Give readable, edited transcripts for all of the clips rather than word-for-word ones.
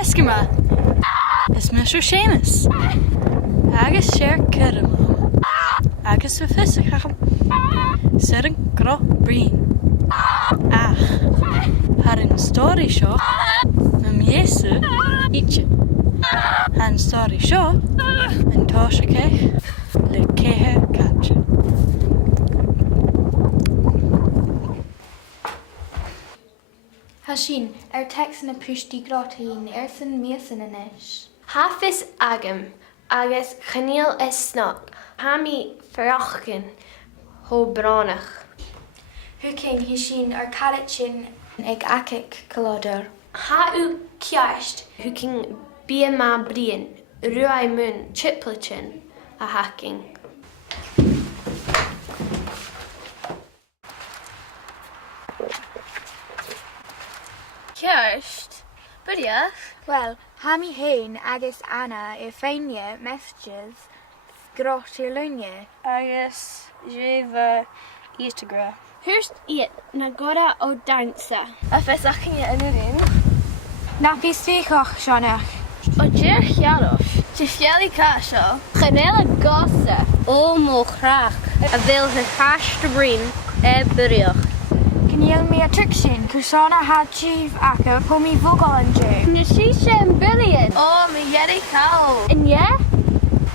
Eskimo. Is me so Seamus. Agus sér caramel. Agus fa fisacham. Sering gro brin. Ach. Har een story show. Nam Jesu. Ietsje. Han story show. En tosje kech. Le kehe katje. Hashin, text na pushti grotin, san measan inis. Hafis agam, agus chaneel is snog. Hami verachkin, ho branach. Hukin hishin caritchin ag akik kalodar. Ha u kjast, hukin bia ma brien, ruai mun chiplichin, a hacking. Kerst. Brilliant. Well, hami hain agus Anna feinia messages grotilunya. Agus jeva Instagram. Here's it, nagora o dansa. A fesaching je in erin. Napi svichach shanach. O jer chiarof. Ti fiali kasho. Chanela gossa. O mo graag. A wil het haast te brin. Brilliant. Kaniel me a trikshin, Kusana had chief aka, pomi vogal and Joe. Nashisha and Billion. Oh, me yeti cow. And yeah?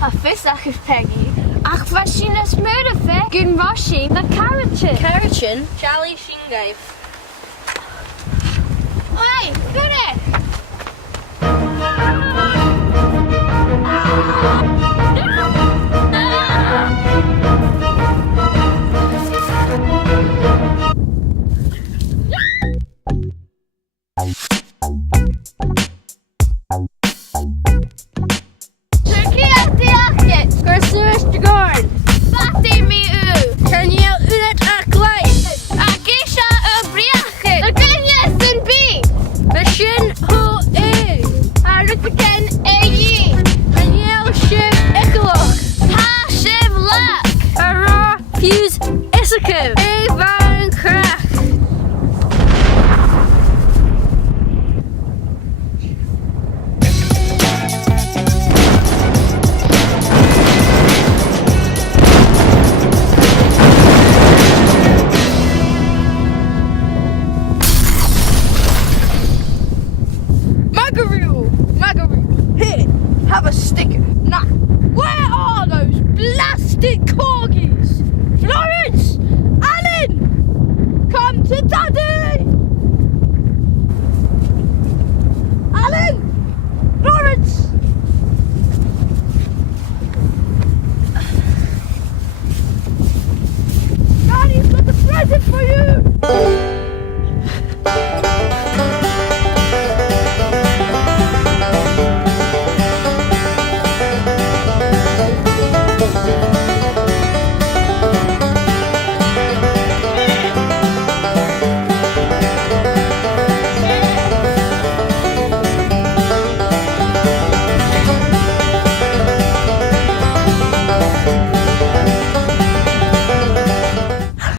A fisach is Peggy. Ach, vashina smurfe. Gun washi. The carrotchin. Carrotchin. Charlie Shingaif. Oi, Gunne. Have a sticker. Nah. Where are those plastic corgis?